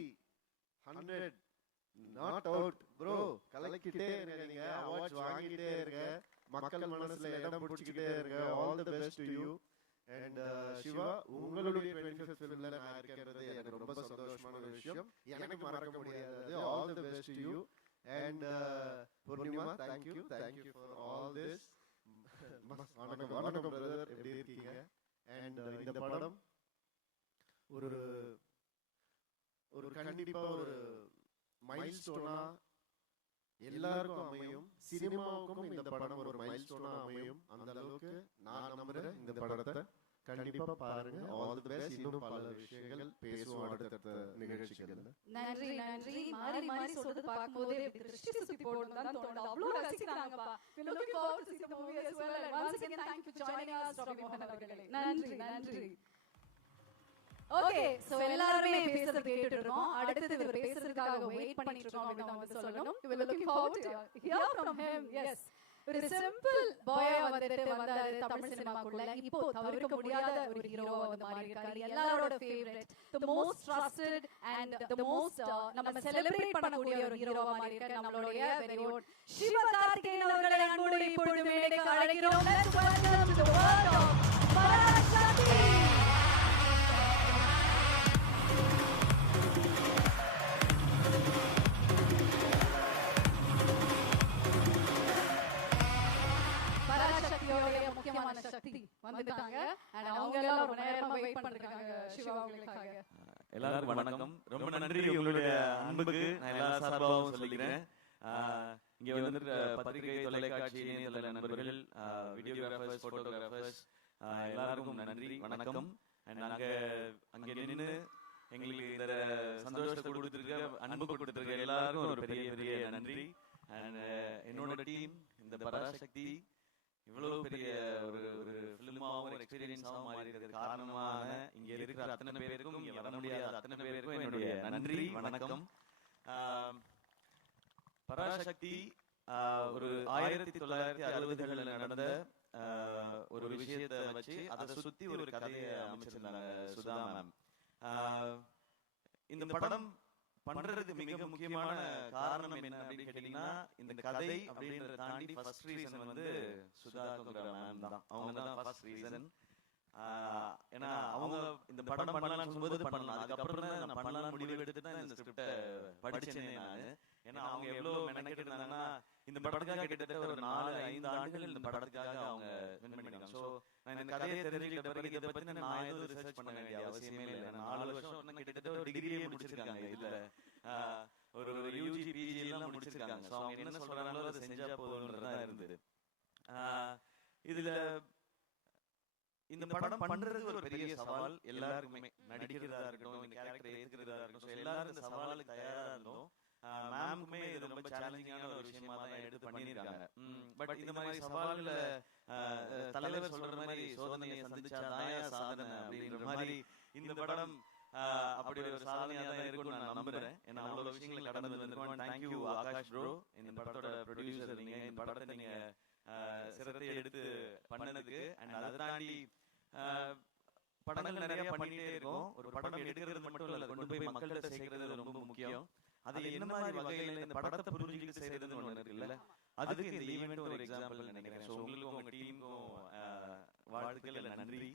100 நாட் அவுட் ப்ரோ, கலக்கிட்டே இருங்க, நீங்க அவார்ட்ஸ் வாங்கிட்டே இருங்க, மக்கள் மனசுல இடம் பிடிச்சிக்கிட்டே இருங்க. All the best to you. And Siva, உங்களுடைய 25th ஃபிலிம்ல நான் இருக்கிறது எனக்கு ரொம்ப சந்தோஷமான ஒரு விஷயம், எனக்கு மறக்க முடியாதது. All the best to you. And Poornima, thank you for all this. வணக்கம் பிரதர், எப்படி இருக்கீங்க? அண்ட் இந்த படம் ஒரு கண்டிப்பா ஒரு மைல்ஸ்டோனா எல்லாருக்கும் அமையும். சினிமாவுக்கும் இந்த படம் ஒரு மைல்ஸ்டோனா அமையும். அந்த அளவுக்கு நான் நம்புறேன். இந்த படத்தை கண்டிப்பா பாருங்க. All the best. இன்னும் பல விஷயங்கள் பேசுவோம் அடுத்த நிகழ்ச்சிகள்ல. நன்றி நன்றி. மாறி சொல்றது பார்க்கும்போதே திருஷ்டி சுத்தி போடணும் தான் தோணுது. அவ்வளவு ரசிக்கிறாங்கப்பா. We looking forward to see the movie as well. And once again thank you for joining us, Ravi Mohan அவர்களே. நன்றி. ஓகே, சோ எல்லாரும் பேசுறது கேட்டுட்டு இருக்கோம். அடுத்து இவர் பேசுறதுக்காக வெயிட் பண்ணிட்டு இருக்கோம் அப்படி தான் வந்து சொல்லணும். We looking forward to hear from him. Yes. ஒரு சிம்பிள் பாயா வந்தாரு தமிழ் சினிமாக்குள்ள. இப்போ தவிர்க்க முடியாத ஒரு ஹீரோவா வந்து மாறி இருக்காரு. எல்லாரோட favourite, the most trusted and the most நம்ம செலிப்ரேட் பண்ணக்கூடிய ஒரு ஹீரோவா மாறி இருக்காரு நம்மளுடைய very own சிவகார்த்திகேயன் அவர்களை அன்போடு இப்பொழுது மேடைக்கு அழைக்கிறோம். Let's welcome to the world of Parasakthi. முக்கியமான சக்தி வந்துட்டாங்க. and அவங்க எல்லாம் ரொம்ப நேரமா வெயிட் பண்ணிருக்காங்க சிவா அவங்களுக்காக. எல்லாருக்கும் வணக்கம். ரொம்ப நன்றி உங்களுடைய அன்புக்கு நான் எல்லா சார்பாகவும் சொல்லிக்கிறேன். இங்க வந்து பத்திரிகை, தொலைக்காட்சி, இணையதள நண்பர்கள், வீடியோகிராஃபர்ஸ், போட்டோகிராஃபர்ஸ் எல்லாருக்கும் நன்றி, வணக்கம். நாங்க அங்க நின்று எங்களுக்கு இந்த சந்தோஷத்தை கொடுத்துருக்க, அன்பு கொடுத்துருக்க எல்லாருக்கும் ஒரு பெரிய பெரிய நன்றி. அண்ட் என்னோட டீம் இந்த பராசக்தி இவ்வளவு பெரிய ஒரு ஃபிலிமாவும் ஒரு எக்ஸ்பீரியன்ஸாகவும் மாறி இருக்கிறது காரணமான இங்க இருக்கிற அத்தனை பேருக்கும், இங்க வர முடியாத அத்தனை பேருக்கும் என்னுடைய நன்றி, வணக்கம். பராசக்தி ஒரு 1960களில் நடந்த ஒரு விஷயத்தை வச்சு அதை சுத்தி ஒரு கதையை அமைச்சிருந்தாங்க சுதா மேம். இந்த படம் பண்றதுக்கு மிக முக்கியமான காரணம் என்ன அப்படின்னு கேட்டீங்கன்னா, இந்த கதை அப்படின்றத தாண்டி ஃபர்ஸ்ட் ரீசன் வந்து சுதா மேம் தான். அவங்க தான் ஃபர்ஸ்ட் ரீசன். ஏன்னா அவங்க இந்த படம் பண்ணலாம்னு சொல்லும்போது பண்ணலாம், அதுக்கப்புறம் தான் நான் பண்ணலாம் முடிவு எடுத்துட்டு தான் இந்த ஸ்கிரிப்டை படிச்சேனே நான். ஏன்னா அவங்க எவ்வளவு மெனக்கெட்டு இருந்தாங்கன்னா, இந்த படத்துக்காக கிட்டத்தட்ட ஒரு 4-5 ஆண்டுகள் இந்த படத்துக்காக அவங்க ஸ்பெண்ட் பண்ணிருக்காங்க. ஸோ நான் இந்த கதையை தெரிஞ்சுக்கிட்ட பிறகு இதை பத்தி நான் எதுவும் ரிசர்ச் பண்ண வேண்டிய அவசியமே இல்லை. 4 வருஷம் கிட்டத்தட்ட ஒரு டிகிரியே முடிச்சிருக்காங்க. இதுல ஒரு UG PG எல்லாம் முடிச்சிருக்காங்க. ஸோ அவங்க என்ன சொல்றாங்களோ அதை செஞ்சா போதுன்றதா இருந்தது. இதுல இந்த படம் பண்றது ஒரு பெரிய சவால் எல்லாருக்குமே, நடிக்கிறதா இருக்கட்டும், இந்த கேரக்டரை ஏத்துக்கிறதா இருக்கட்டும், எல்லாரும் இந்த சவாலுக்கு தயாரா இருந்தோம். மேமுக்குமே இது ரொம்ப சேலஞ்சிங்கான ஒரு விஷயமா தான் எடுத்து பண்ணிருக்காங்க. பட் இந்த மாதிரி சவால்ல தலைவர் சொல்ற மாதிரி சோதனையை சந்திச்சாதான் சாதனை அப்படின்ற மாதிரி இந்த படம் அப்படி ஒரு சாதனையா தான் இருக்கும்னு நான் நம்புறேன். ஏன்னா அவ்வளவு விஷயங்களை கடந்து வந்திருக்கோம். தேங்க்யூ ஆகாஷ் ப்ரோ, இந்த படத்தோட ப்ரொடியூசர் நீங்க, இந்த படத்தை நீங்க சிரத்தை எடுத்து பண்ணதுக்கு. அண்ட் அதை தாண்டி படங்கள் நிறைய பண்ணிட்டே இருக்கோம். ஒரு படம் எடுக்கிறது மட்டும் இல்ல, கொண்டு போய் மக்கள்கிட்ட சேர்க்கிறது ரொம்ப முக்கியம். அது என்ன மாதிரி வகையில இந்த படத்தை புரிஞ்சுக்கிட்டு செய்யறதுன்னு ஒண்ணு இருக்குல்ல, அதுக்கு இந்த ஈவெண்ட் ஒரு எக்ஸாம்பிள் நினைக்கிறேன். ஸோ உங்களுக்கும் உங்க டீமுக்கும் வாழ்த்துக்கள், நன்றி.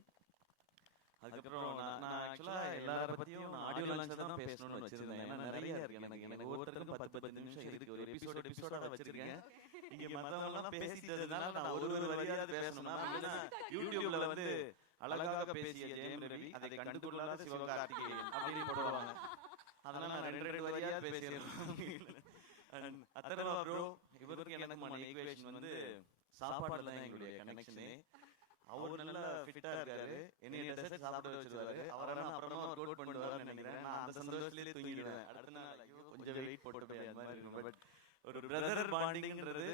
அதுக்கப்புறம் நான் ஆக்சுவலா எல்லார பத்தியும் ஆடியோ லான்ச்ல தான் பேசணும்னு வச்சிருந்தேன். ஏன்னா நிறைய இருக்கு எனக்கு ஒவ்வொருத்தருக்கும் 10-10 நிமிஷம் இருக்கு. ஒரு எபிசோடா வச்சிருக்கேன். இங்க மத்தவங்க எல்லாம் பேசிட்டதுனால நான் ஒரு வரியாவது பேசணும்னா, யூடியூப்ல வந்து அழகாக பேசிய ஜெயம் ரவி, அதை கண்டுகொள்ளாத சிவகார்த்திகேயன் அப்படின்னு போடுவாங்க. அதனால நான் 2 வரியாவது பேசிடுறேன். அத்தரவா ப்ரோ, இவருக்கு எனக்குமான ஈக்குவேஷன் வந்து சாப்பாடுல தான் எங்களுடைய கனெக்ஷனே. அவரு நல்லா ஃபிட்டா இருக்காரு, என்னைய டெசர்ட் சாப்பிட வச்சிருவாரு. அவரை அப்புறமா கோட் பண்ணுவாருன்னு நினைக்கிறேன். நான் அந்த சந்தோஷத்திலே தூங்கிடுவேன். அடுத்த நாள் கொஞ்சம் வெயிட் போட்டு போய் அந்த மாதிரி இருக்கும். பட் ஒரு பிரதர் பாண்டிங்ன்றது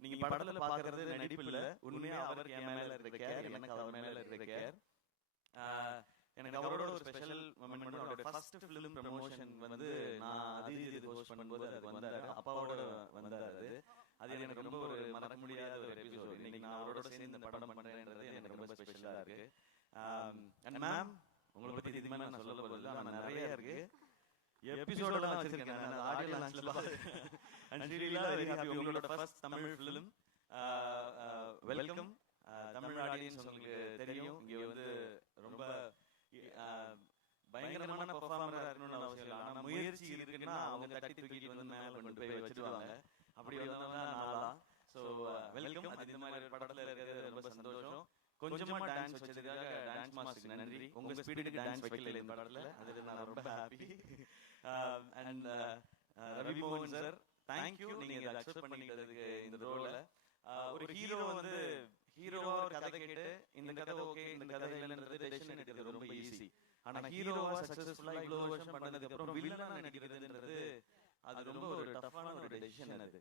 நீங்க படத்துல பாக்குறது நடிப்பு இல்ல, உண்மையா அவருக்கு என் மேல இருக்க கேர், எனக்கு அவர் மேல இருக்க கேர். எனக்கு அவரோட ஒரு ஸ்பெஷல் மொமெண்ட், அவரோட ஃபர்ஸ்ட் ஃபிலிம் ப்ரமோஷன் வந்து நான் அது ஹோஸ்ட் பண்ணும்போது அது வந்தாரு, அப்பாவோட வந்தாரு. அது எனக்கு ரொம்ப ஒரு மறக்க முடியாத ஒரு எபிசோட். இன்னைக்கு நான் அவரோட சேர்ந்து இந்த படம் பண்றேன்றது எனக்கு ரொம்ப ஸ்பெஷலா இருக்கு. அண்ட் மேம், உங்களை பத்தி இதுமே நான் சொல்ல போறது ஆனா நிறைய இருக்கு. எபிசோட வச்சிருக்கேன், ஆடியோ லான்ச்ல And Srilila, very happy உங்களோட first Tamil film. Welcome. Tamil audience உங்களுக்கு தெரியும், இங்க வந்து ரொம்ப பயங்கரமான பெர்ஃபார்மரா இருக்கணும்னு அவசியம் இல்லை. ஆனா முயற்சி இருக்குன்னா அவங்க தட்டி தூக்கிட்டு வந்து மேல கொண்டு போய் வச்சிருவாங்க. அப்படி வந்தவங்க நாளா. So welcome. அது இந்த மாதிரி படத்துல இருக்கிறது ரொம்ப சந்தோஷம். கொஞ்சமா டான்ஸ் வச்சதுக்காக டான்ஸ் மாஸ்டருக்கு நன்றி. உங்க ஸ்பீடுக்கு டான்ஸ் வைக்கல இந்த படத்துல, அதுல நான் ரொம்ப ஹாப்பி. அண்ட் ரவி மோகன் சார், தேங்க்யூ, நீங்க இதை அக்செப்ட் பண்ணிக்கிறதுக்கு இந்த ரோல. ஒரு ஹீரோ வந்து ஹீரோவா ஒரு கதை கேட்டு இந்த கதை ஓகே இந்த கதை இல்லைன்றது டெசிஷன் எடுக்கிறது ரொம்ப ஈஸி. ஆனா ஹீரோவா சக்சஸ்ஃபுல்லா இவ்வளவு வருஷம் பண்ணதுக்கு அப்புறம் வில்லனா நடிக்கிறதுன்றது அது ரொம்ப ஒரு டஃப்பான ஒரு டெசிஷன் அது.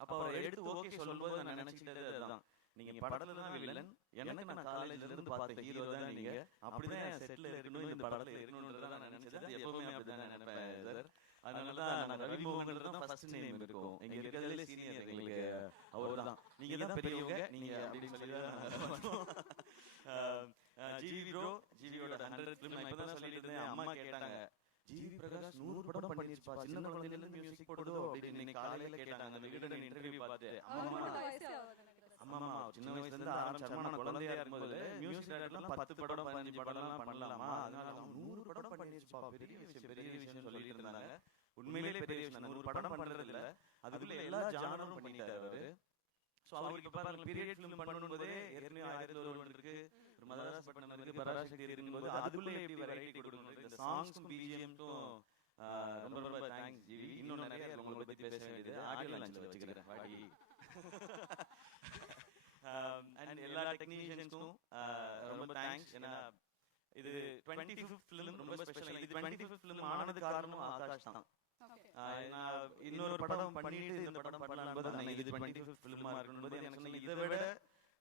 அப்ப அவர் எடுத்து ஓகே சொல்லும்போது நான் நினைச்சிட்டது அதுதான், நீங்க படத்துல தான் வில்லன், எனக்கு நான் காலேஜ்ல இருந்து பார்த்த ஹீரோ தான் நீங்க, அப்படிதான் செட்ல இருக்கணும், இந்த படத்துல இருக்கணும்ன்றத நான் நினைச்சது. எப்பவுமே அப்படிதான் நினைப்பேன் சார். அதனாலதான் நான் ரவி மோகன் தான் ஃபர்ஸ்ட் நேம் இருக்கும். எங்க இருக்கிறதுல சீனியர் எங்களுக்கு அவர்தான். நீங்க தான் பெரியவங்க நீங்க அப்படின்னு சொல்லி ஜிவி ப்ரோ, ஜிவியோட 100 ஃபிலிம் நான் இப்பதான் சொல்லிட்டு இருந்தேன். அம்மா கேட்டாங்க, ஜிவி பிரகாஷ் 100 படம் பண்ணிருப்பா, சின்ன குழந்தையில இருந்து மியூசிக் போடுதோ அப்படின்னு இன்னைக்கு காலையில கேட்டாங்க. அந்த விகடன் இன்டர்வியூ பார்த்து அம்மா சின்ன வயசுல இருந்து ஆரம்பிச்சாமா, நான் குழந்தையா இருக்கும்போது மியூசிக் டைரக்டர்லாம் 10 படம் 15 படம்லாம் பண்ணலாமா, அதனால 100 படம் பண்ணிருப்பா, பெரிய விஷயம் சொல்லிட்டு இருந்தாங்க. உண்மையிலேயே பெரிய விஷயம். 100 படம் பண்றது இல்ல, அதுக்குள்ள எல்லா ஜானரும் பண்ணிட்டாரு அவரு. சோ அவருக்கு பாருங்க பீரியட் ஃபிலிம் பண்ணும்போதே ஏற்கனவே 1001 இருக்கு, ஒரு மதராஸ் பட்டம் இருக்கு, பராசக்தி இருக்கும்போது அதுக்குள்ள எப்படி வெரைட்டி கொடுக்கணும். இந்த சாங்ஸ்க்கும் பிஜிஎம்க்கும் ரொம்ப ரொம்ப தேங்க்ஸ் ஜிவி. இன்னும் நிறைய உங்களை பத்தி பேச வேண்டியது ஆடியோ லான்ச்ல வச்சுக்கிறேன் வாடி. அண்ட் எல்லா டெக்னீஷியன்ஸ்க்கும் ரொம்ப தேங்க்ஸ். ஏன்னா இது 25th ஃபிலிம் ரொம்ப ஸ்பெஷல். இது 25th ஃபிலிம் ஆனது காரணம் ஆகாஷ் தான். நான் இன்னொரு படம் பண்ணிட்டு இந்த படம் பண்ணலாம்போது நான் இது 25th ஃபிலிமா இருக்கும்போது எனக்கு சொன்ன இதை விட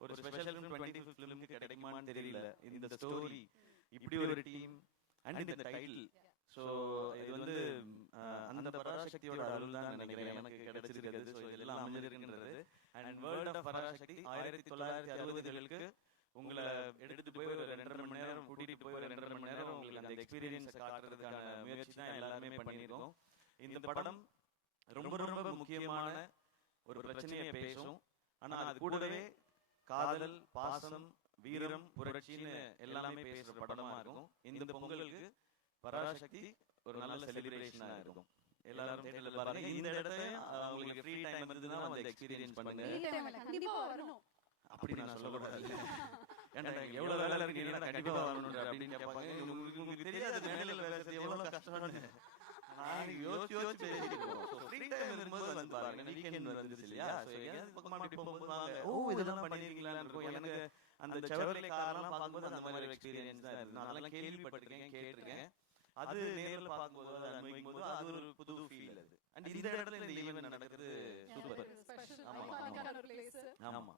ஒரு ஸ்பெஷல் ஃபிலிம் 25th ஃபிலிமுக்கு கிடைக்குமான்னு தெரியல. இந்த ஸ்டோரி, இப்படி ஒரு டீம் அண்ட் இந்த டைட்டில். ஸோ இது வந்து அந்த பராசக்தியோட அருள் தான் நினைக்கிறேன் எனக்கு கிடைச்சிருக்கிறது. ஸோ இதெல்லாம் அமைஞ்சிருக்கின்றது. அண்ட் வேர்ல்ட் ஆஃப் பராசக்தி 1960களுக்கு உங்களை எடுத்துட்டு போய் ஒரு 2.5 மணி நேரம் கூட்டிட்டு போய் ஒரு 2.5 மணி நேரம் உங்களுக்கு அந்த எக்ஸ்பீரியன்ஸ் காட்டுறதுக்கான முயற்சி தான் எல்லாருமே பண்ணியிருக்கோம். இந்த படம் ரொம்ப ரொம்ப முக்கியமான ஒரு பிரச்சனையை பேசும். ஆனா அது கூடவே காதல், பாசம், வீரம், புரட்சின்னு எல்லாமே பேசுற படமா இருக்கும். இந்த பொங்கலுக்கு பராசக்தி ஒரு நல்ல செலிப்ரேஷனா இருக்கும். எல்லாரும் தேட்டர்ல பாருங்க. இந்த இடத்துல உங்களுக்கு ஃப்ரீ டைம் இருந்ததுன்னா வந்து எக்ஸ்பீரியன்ஸ் பண்ணுங்க. அப்படி நான் சொல்லக்கூடாது. ஏன்னா எவ்வளவு வேலை இருக்கு, கண்டிப்பா வரணும் அப்படின்னு கேட்பாங்க. உங்களுக்கு தெரியாது மேல வேலை செய்ய எவ்வளவு கஷ்டம்னு. நான் யோசிச்சு ஃப்ரீ டைம் இருக்கும்போது வந்து பாருங்க. வீக்கெண்ட் வந்துருச்சு இல்லையா, பக்கமா அப்படி போகும்போது வாங்க, ஓ இதெல்லாம் பண்ணிருக்கீங்களான்னு இருக்கும். எனக்கு அந்த செவர்லே காரெல்லாம் பார்க்கும்போது அந்த மாதிரி ஒரு எக்ஸ்பீரியன்ஸ் தான் இருக்கு. நான் அதெல்லாம் கேள்விப்பட்டிருக்கேன், கேட்டிருக்கேன். அது நேரில் பார்க்கும்போது அதை அனுபவிக்கும் போது அது ஒரு புது ஃபீல் அது. அண்ட் இந்த இடத்துல இந்த ஈவென்ட் நடக்கிறது சூப்பர். ஆமா.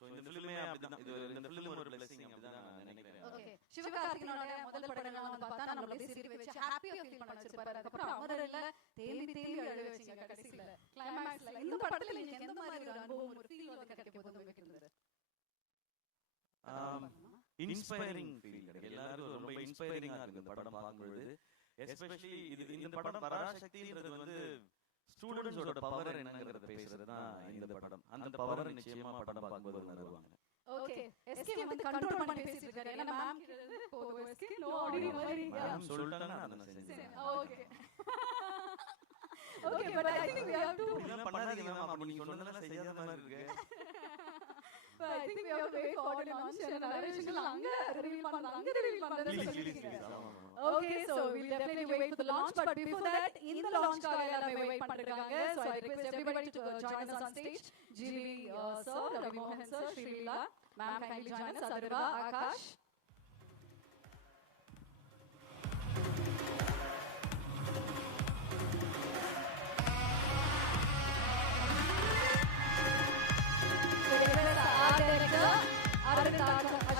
சோ இந்த ஃபிலிமே அப்படிதான். இது இந்த ஃபிலிம் ஒரு blessing அப்படிதான் நான் நினைக்கிறேன். ஓகே, சிவகார்த்திகேயனோட முதல் படங்கள் வந்து பார்த்தா நம்மள அப்படியே சிரிக்க வச்சு ஹாப்பியா ஃபீல் பண்ண வச்சிருப்பாரு. அதுக்கப்புறம் அமரல்ல தேம்பி அழுவ வச்சீங்க கடைசில கிளைமாக்ஸ்ல. இந்த படத்துல நீங்க எந்த மாதிரி ஒரு அனுபவம், ஒரு ஃபீல் வந்து கிடைக்க போகுது உங்களுக்கு? இன்ஸ்பைரிங் ஃபீல் கிடைக்கும். எல்லாரும் ரொம்ப இன்ஸ்பைரிங்கா இருக்கு இந்த படம் பார்க்கும்போது. எஸ்பெஷலி இந்த படம் பராசக்தின்றது வந்து ஸ்டூடண்ட்ஸோட பவர் என்னங்கறத பேசுறது தான் இந்த படம். அந்த பவர் நிச்சயமா படம் பார்க்கும்போது உணர்வாங்க. ஓகே, எஸ்கே வந்து கண்ட்ரோல் பண்ணி பேசிட்டு இருக்காரு. ஏன்னா மேம் கிட்டது போடு எஸ்கே நோ அப்படி மாதிரி மேம் சொல்லிட்டாங்க நான் செஞ்சேன். Okay okay, but I think we have to பண்ணாதீங்க மேம், அப்ப நீங்க சொன்னதெல்லாம் செய்யாத மாதிரி இருக்கு. But I think we have to wait for the launch and narration அங்க ரிவீல் பண்றது சொல்லிருக்கீங்க. Okay, so we'll definitely wait for the launch, but before that in the launch காக எல்லாரும் wait பண்றாங்க. So I request everybody to join us on stage. GV sir, Ravi Mohan sir, Srilila ma'am, kindly join us. Adurva, Akash.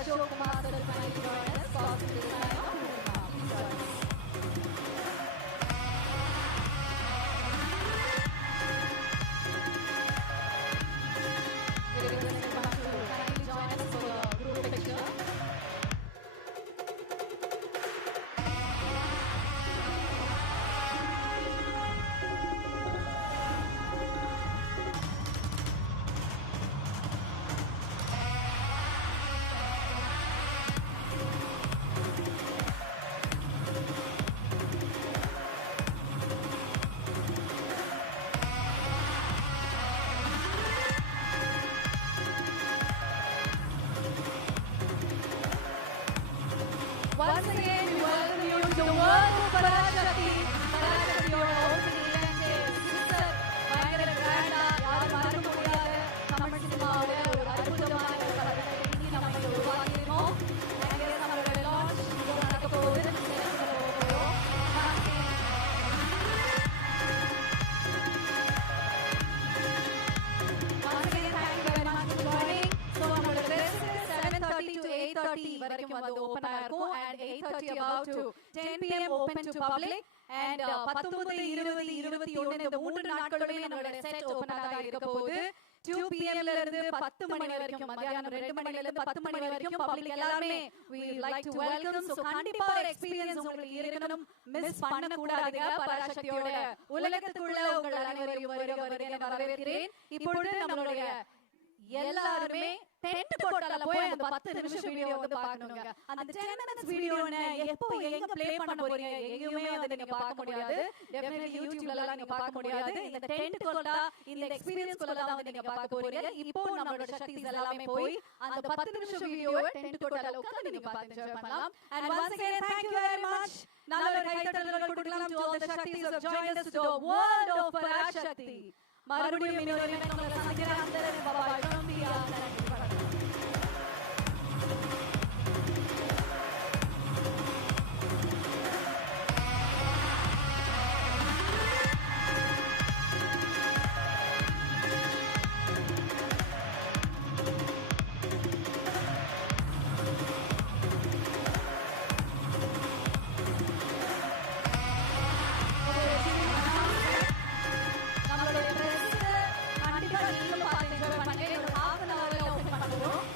Ashok Kumar sir, kindly join us. Costume designer Purnima, please join us. Kindly join us for the group picture. வந்து ஓபனா இருக்கும் and 8:30 about to 10 pm open to public and 19 20 21 இந்த 3 நாட்களுமே நம்மளோட set ஓபனா தான் இருக்க போகுது 2 pm ல இருந்து 10 மணி வரைக்கும் மதியானம் 2 மணில இருந்து 10 மணி வரைக்கும் பப்ளிக் எல்லாரும் we like to welcome so கண்டிப்பா ஒரு எக்ஸ்பீரியன்ஸ் உங்களுக்கு இருக்கணும் மிஸ் பண்ண கூடாதுங்க பராசக்தியோட உலகத்துக்குள்ள உங்கள் அனைவரையும் வருக வரவேற்கிறேன் இப்பொழுது நம்மளுடைய எல்லாருமே டென்ட் கோட்டால போய் அந்த 10 நிமிஷம் வீடியோ வந்து பார்க்கணுங்க அந்த 10 minutes வீடியோனை எப்போ எங்க ப்ளே பண்ண போறீங்க எங்கயுமே வந்து நீங்க பார்க்க முடியாது டெஃபினெட்லி யூடியூப்ல எல்லாம் நீங்க பார்க்க முடியாது இந்த டென்ட் கோட்டா இந்த எக்ஸ்பீரியன்ஸ் கோட்டா தான் வந்து நீங்க பார்க்க போறீங்க இப்போ நம்மளோட சக்திஸ் எல்லாமே போய் அந்த 10 நிமிஷம் வீடியோவை டென்ட் கோட்டால உட்கார்ந்து நீங்க பார்த்து என்ஜாய் பண்ணலாம் and once again thank you very much நல்ல ஒரு கைத்தட்டல் கொடுக்கலாம் to all the Shaktis who have joined us to the world of Parashakti மறுபடியும் இன்னொரு உங்களை சந்திக்கிறேன் அந்த பாபாய் நம்பியா நம்மளுடைய பிரஸ் கண்டிப்பா நீங்களும் பார்த்து என்ஜாய் பண்ணுங்க ஒரு half an hourல ஓபன் பண்ணுவோம்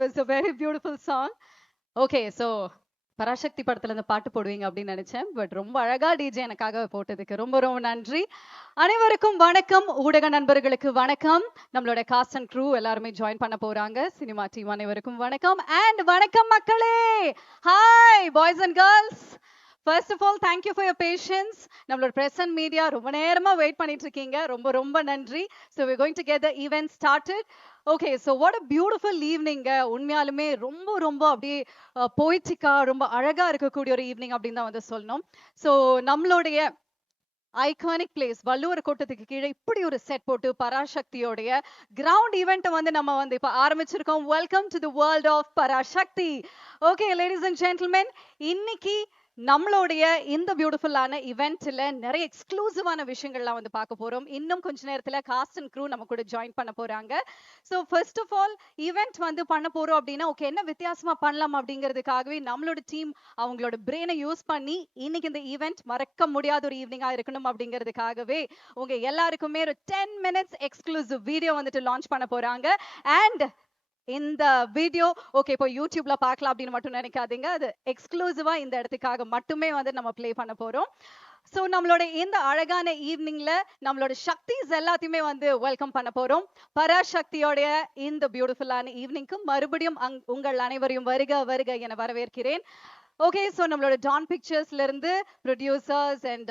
was a very beautiful song. Okay, so Parasakthi படத்துல இந்த பாட்டு போடுவீங்க அப்படின்னு நினைச்சேன். பட் ரொம்ப அழகா டிஜே எனக்காக போட்டதுக்கு ரொம்ப ரொம்ப நன்றி. அனைவருக்கும் வணக்கம். ஊடக நண்பர்களுக்கு வணக்கம். நம்மளோட காஸ்ட் அண்ட் க்ரூ எல்லாருமே ஜாயின் பண்ண போறாங்க. சினிமா டீம் அனைவருக்கும் வணக்கம். அண்ட் வணக்கம் மக்களே. Hi boys and girls. First of all, thank you for your patience. நம்மளோட press and media ரொம்ப நேரமா வெயிட் பண்ணிட்டு இருக்கீங்க. ரொம்ப ரொம்ப நன்றி. So we're going to get the event started. Okay, so what a beautiful evening. உண்மையாலுமே ரொம்ப ரொம்ப அப்படியே போய்டிக்கா ரொம்ப அழகா இருக்கக்கூடிய ஒரு ஈவினிங் அப்படின்னு தான் வந்து சொல்லணும். ஸோ நம்மளுடைய ஐகானிக் பிளேஸ் வள்ளுவர் கோட்டத்துக்கு கீழே இப்படி ஒரு செட் போட்டு பராசக்தியோடைய கிரவுண்ட் ஈவெண்ட்டை வந்து நம்ம வந்து இப்போ ஆரம்பிச்சிருக்கோம். Welcome to the world of Parasakthi. Okay ladies and gentlemen, இன்னைக்கு நம்மளுடைய இந்த பியூட்டிஃபுல்லான இவெண்ட்ல நிறைய எக்ஸ்க்ளூசிவான விஷயங்கள்லாம் வந்து பார்க்க போறோம். இன்னும் கொஞ்ச நேரத்துல காஸ்ட் அண்ட் க்ரூ நம்ம கூட ஜாயின் பண்ண போறாங்க. So first of all event வந்து பண்ண போறோம் அப்படின்னா ஓகே என்ன வித்தியாசமா பண்ணலாம் அப்படிங்கிறதுக்காகவே நம்மளோட டீம் அவங்களோட பிரெயினை யூஸ் பண்ணி இன்னைக்கு இந்த ஈவெண்ட் மறக்க முடியாத ஒரு ஈவினிங்கா இருக்கணும் அப்படிங்கிறதுக்காகவே உங்க எல்லாருக்குமே ஒரு 10 minutes எக்ஸ்க்ளூசிவ் வீடியோ வந்துட்டு லான்ச் பண்ண போறாங்க. அண்ட் இந்த வீடியோ ஓகே இப்போ யூடியூப்ல பார்க்கலாம் அப்படின்னு மட்டும் நினைக்காதீங்க. அது எக்ஸ்க்ளூசிவா இந்த இடத்துக்காக மட்டுமே வந்து நம்ம ப்ளே பண்ண போறோம். ஸோ நம்மளோட இந்த அழகான ஈவினிங்ல நம்மளோட சக்திஸ் எல்லாத்தையுமே வந்து வெல்கம் பண்ண போறோம். பராசக்தியோடைய இந்த பியூட்டிஃபுல்லான ஈவினிங்க்கு மறுபடியும் உங்கள் அனைவரையும் வருக வருக என வரவேற்கிறேன். ஓகே, ஸோ நம்மளோட டான் பிக்சர்ஸ்ல இருந்து ப்ரொடியூசர்ஸ் அண்ட்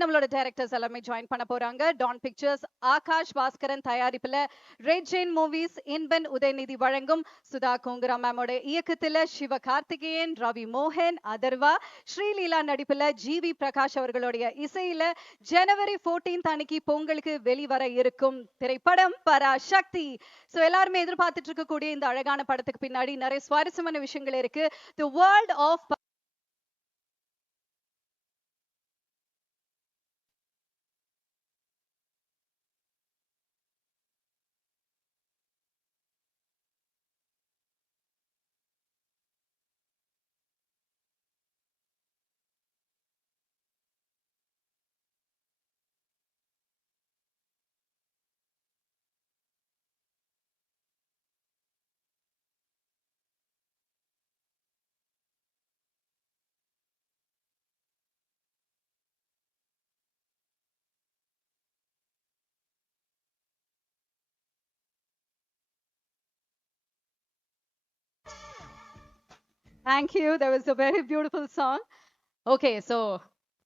நம்மளோட டைரக்டர்ஸ் எல்லாமே ஜாயின் பண்ண போறாங்க. டான் பிக்சர்ஸ் ஆகாஷ் பாஸ்கரன் தயாரிப்புல Red Giant Movies Inban Udhayanidhi வழங்கும் சுதா கோங்கரா மேமோட இயக்கத்துல சிவகார்த்திகேயன், ரவி மோகன், அதர்வா, ஸ்ரீலீலா நடிப்புல ஜிவி பிரகாஷ் அவர்களுடைய இசையில ஜனவரி 14 அன்னைக்கு பொங்கலுக்கு வெளிவர இருக்கும் திரைப்படம் பராசக்தி. ஸோ எல்லாருமே எதிர்பார்த்துட்டு இருக்கக்கூடிய இந்த அழகான படத்துக்கு பின்னாடி நிறைய சுவாரஸ்யமான விஷயங்கள் இருக்கு. The world of Thank you. That was a very beautiful song. Okay, so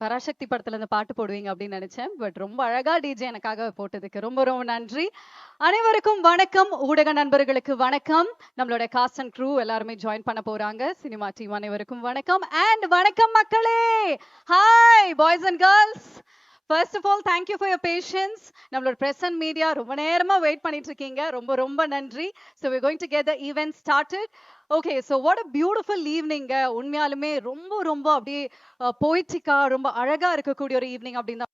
Parasakthi படத்துல இந்த பாட்டு போடுவீங்க அப்படின்னு நினைச்சேன். பட் ரொம்ப அழகா டிஜே எனக்காக போட்டதுக்கு ரொம்ப ரொம்ப நன்றி. அனைவருக்கும் வணக்கம். ஊடக நண்பர்களுக்கு வணக்கம். நம்மளோட காஸ்ட் அண்ட் க்ரூ எல்லாருமே ஜாயின் பண்ண போறாங்க. சினிமா டீம் அனைவருக்கும் வணக்கம். அண்ட் வணக்கம் மக்களே. Hi boys and girls. First of all, thank you for your patience. நம்மளோட press and media ரொம்ப நேரமா வெயிட் பண்ணிட்டு இருக்கீங்க. ரொம்ப ரொம்ப நன்றி. So we're going to get the event started. Okay, so what a beautiful evening. உண்மையாலுமே ரொம்ப ரொம்ப அப்படியே போய்டிக்கா ரொம்ப அழகா இருக்கக்கூடிய ஒரு ஈவினிங் அப்படின்னு